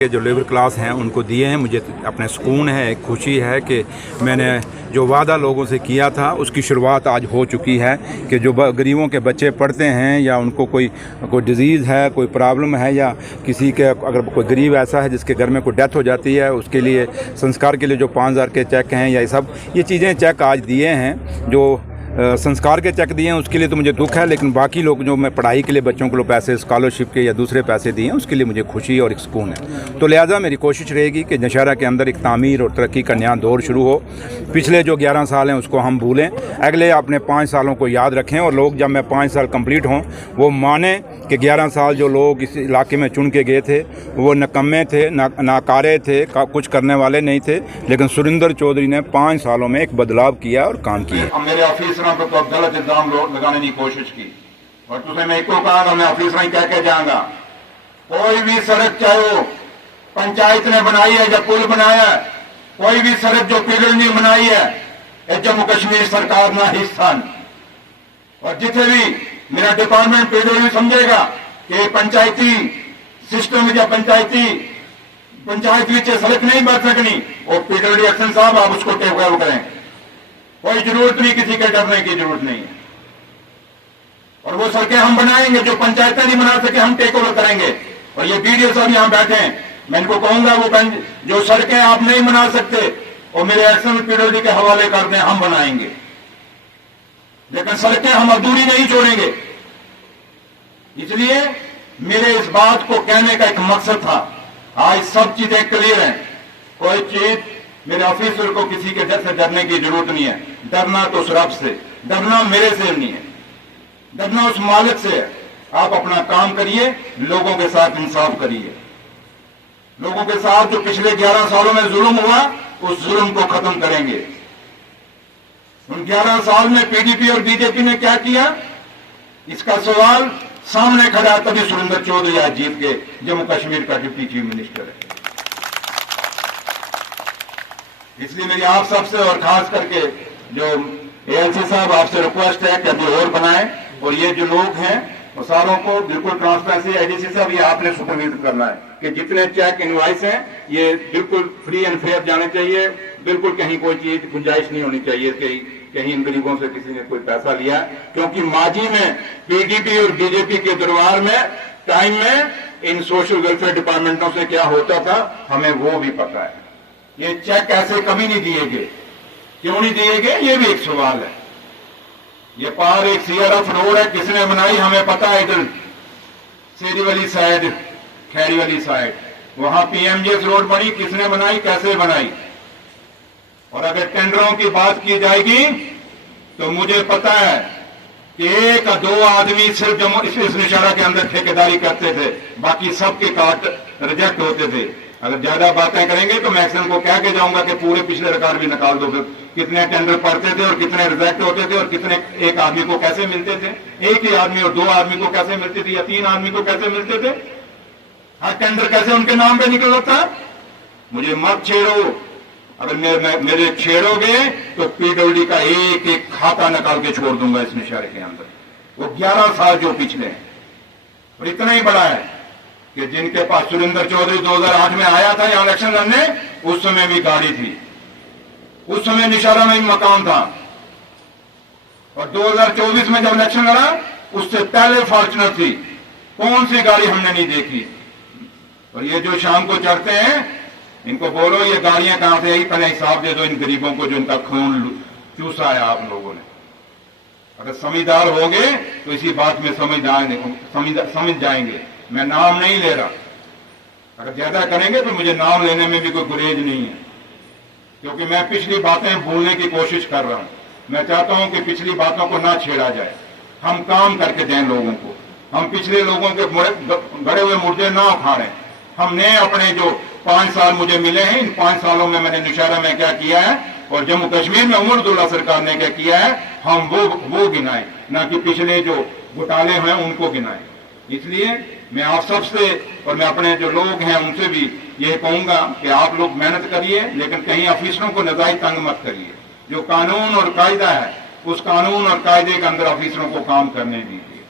के जो labour class हैं उनको दिए हैं। मुझे अपने सुकून है, एक खुशी है कि मैंने जो वादा लोगों से किया था उसकी शुरुआत आज हो चुकी है कि जो गरीबों के बच्चे पढ़ते हैं या उनको कोई डिज़ीज़ है, कोई प्रॉब्लम है, या किसी के अगर कोई गरीब ऐसा है जिसके घर में कोई डेथ हो जाती है, उसके लिए संस्कार के लिए जो 5,000 के चेक हैं, या ये चीज़ें चेक आज दिए हैं। जो संस्कार के चेक दिए हैं उसके लिए तो मुझे दुख है, लेकिन बाकी लोग जो मैं पढ़ाई के लिए बच्चों को पैसे स्कॉलरशिप के या दूसरे पैसे दिए हैं उसके लिए मुझे खुशी और एक सुकून है। तो लिहाजा मेरी कोशिश रहेगी कि नौशहरा के अंदर एक तामीर और तरक्की का नया दौर शुरू हो। पिछले जो 11 साल हैं उसको हम भूलें, अगले अपने 5 सालों को याद रखें, और लोग जब मैं 5 साल कंप्लीट हों वो माने कि 11 साल जो लोग इस इलाके में चुन के गए थे वो नकम्मे थे, नाकारे थे, कुछ करने वाले नहीं थे, लेकिन सुरिंदर चौधरी ने 5 सालों में एक बदलाव किया और काम किया। मेरे ऑफिसरों पर तो गलत इल्जाम लगाने की कोशिश की, और तुझे मैं एक को कहा, मैं ऑफिसर कह के जाऊंगा, कोई भी सड़क चाहे वो पंचायत ने बनाई है या पुल बनाया है, कोई भी सड़क जो पीडब्ल्यूडी ने बनाई है, जम्मू कश्मीर सरकार ना हिस्सा। और जिथे भी मेरा डिपार्टमेंट पीडब्ल्यूडी समझेगा कि पंचायती सिस्टम या पंचायत सड़क नहीं बन सकनी, और पीडब्ल्यूडी एक्शन साहब आप उसको टेक ओवर करें। कोई जरूरत नहीं, किसी के डरने की जरूरत नहीं है। और वो सड़कें हम बनाएंगे जो पंचायतें नहीं बना सके, हम टेक ओवर करेंगे। और ये बीडीओ साहब यहां बैठे हैं, मैं इनको कहूंगा वो जो सड़कें आप नहीं बना सकते वो मेरे एक्शन पीडब्ल्यूडी के हवाले कर दें, हम बनाएंगे। लेकिन सड़कें हम अधूरी नहीं छोड़ेंगे। इसलिए मेरे इस बात को कहने का एक मकसद था। आज सब चीजें क्लियर हैं। कोई चीज मेरे ऑफिसर को किसी के डर से डरने की जरूरत नहीं है। डरना तो उस रब से, डरना मेरे से नहीं है, डरना उस मालिक से है। आप अपना काम करिए, लोगों के साथ इंसाफ करिए। लोगों के साथ जो पिछले 11 सालों में जुल्म हुआ उस जुल्म को खत्म करेंगे। उन 11 साल में पीडीपी और बीजेपी ने क्या किया, इसका सवाल सामने खड़ा, तभी सुरिंदर चौधरी आज जीत के जम्मू कश्मीर का डिप्टी चीफ मिनिस्टर है। इसलिए मेरी आप सबसे और खास करके जो एएलसी साहब आपसे रिक्वेस्ट है कि अभी और बनाएं, और ये जो लोग हैं वो सारों को बिल्कुल ट्रांसपेरेंसी, एडीसी साहब ये आपने सुपरविजन करना है कि जितने चेक इनवाइस हैं ये बिल्कुल फ्री एंड फेयर जाने चाहिए। बिल्कुल कहीं कोई चीज गुंजाइश नहीं होनी चाहिए कि कहीं इन गरीबों से किसी ने कोई पैसा लिया, क्योंकि माजी में पीडीपी और बीजेपी के दरबार में टाइम में इन सोशल वेलफेयर डिपार्टमेंटों से क्या होता था हमें वो भी पता है। ये चेक ऐसे कभी नहीं दिए गए, क्यों नहीं दिए गए, ये भी एक सवाल है। ये पार एक सीआरएफ रोड है, किसने बनाई हमें पता है। इधर सेरी वाली साइड, खैरी वाली साइड, वहां पीएमजीएस रोड बनी, किसने बनाई, कैसे बनाई। और अगर टेंडरों की बात की जाएगी तो मुझे पता है कि 1 या 2 आदमी सिर्फ जम्मू इस नौशहरा के अंदर ठेकेदारी करते थे, बाकी सबके कार्ड रिजेक्ट होते थे। अगर ज्यादा बातें करेंगे तो मैं एक्शन को कह के जाऊंगा कि पूरे पिछले रिकॉर्ड भी निकाल दो, फिर कितने टेंडर पड़ते थे और कितने रिजेक्ट होते थे, और कितने एक आदमी को कैसे मिलते थे, एक ही आदमी और 2 आदमी को कैसे मिलते थे, या 3 आदमी को कैसे मिलते थे। हर टेंडर कैसे उनके नाम पे निकल रहा था। मुझे मत छेड़ो, अगर मेरे छेड़ोगे तो पीडब्ल्यूडी का एक एक खाता निकाल के छोड़ दूंगा इस नौशहरे के अंदर। वो 11 साल जो पिछले हैं, और इतना ही बड़ा है कि जिनके पास सुरिंदर चौधरी 2008 में आया था यहाँ इलेक्शन लड़ने, उस समय भी गाड़ी थी, उस समय नौशहरा में भी मकान था, और 2024 में जब इलेक्शन लड़ा उससे पहले फॉर्च्यूनर थी। कौन सी गाड़ी हमने नहीं देखी। और ये जो शाम को चढ़ते हैं इनको बोलो ये गाड़ियां कहां से आई, पहले हिसाब दे दो इन गरीबों को जो इनका खून चूसा है आप लोगों ने। अगर समझदार होंगे तो इसी बात में समझ जाएंगे। मैं नाम नहीं ले रहा, अगर ज्यादा करेंगे तो मुझे नाम लेने में भी कोई गुरेज नहीं है, क्योंकि मैं पिछली बातें भूलने की कोशिश कर रहा हूं। मैं चाहता हूं कि पिछली बातों को ना छेड़ा जाए, हम काम करके दें लोगों को। हम पिछले लोगों के गड़े हुए मुर्दे ना उखाड़ें। हमने अपने जो 5 साल मुझे मिले हैं, इन 5 सालों में मैंने नौशहरा में क्या किया है और जम्मू कश्मीर में उमर अब्दुल्ला सरकार ने क्या किया है, हम वो गिनाएं, ना कि पिछले जो घोटाले हैं उनको गिनाएं। इसलिए मैं आप सबसे और मैं अपने जो लोग हैं उनसे भी ये कहूंगा कि आप लोग मेहनत करिए, लेकिन कहीं ऑफिसरों को नजायज तंग मत करिए। जो कानून और कायदा है उस कानून और कायदे के अंदर ऑफिसरों को काम करने दीजिए।